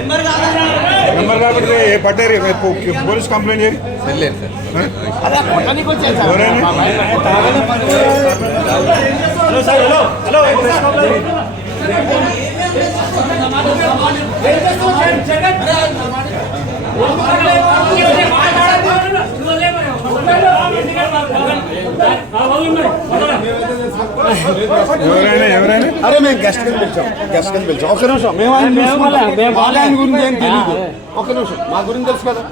Number కాబట్టి పట్టారు police complaint చేయండి. ఎవరైనా అరే మేము గెస్ట్ కింద పిలిచాం ఒక నిమిషం మేము ఆయన గురించి ఏం తెలియదు. ఒక నిమిషం మా గురించి తెలుసు కదా.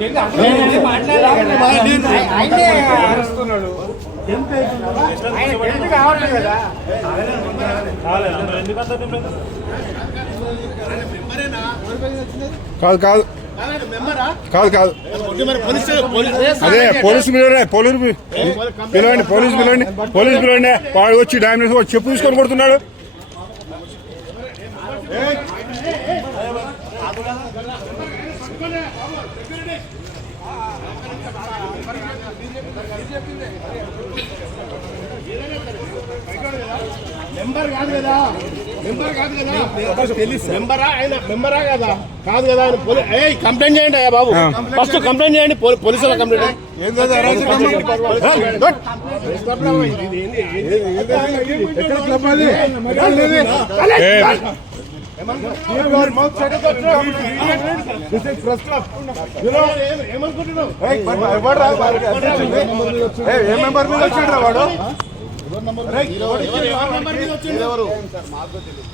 కాదు కాదు కాదు కాదు అదే పోలీసు పిలవండి. పోలీసు పిలవండి. వాడు వచ్చి డామినేషన్ వచ్చి చెప్పు తీసుకొని కొడుతున్నాడు. మెంబర్ కాదు కదా మెంబరా కదా కాదు కదా కంప్లైంట్ చేయండి అయ్యా బాబు. ఫస్ట్ కంప్లైంట్ చేయండి పోలీసుల కంప్లైంట్. ఏమనుకుంటున్నావు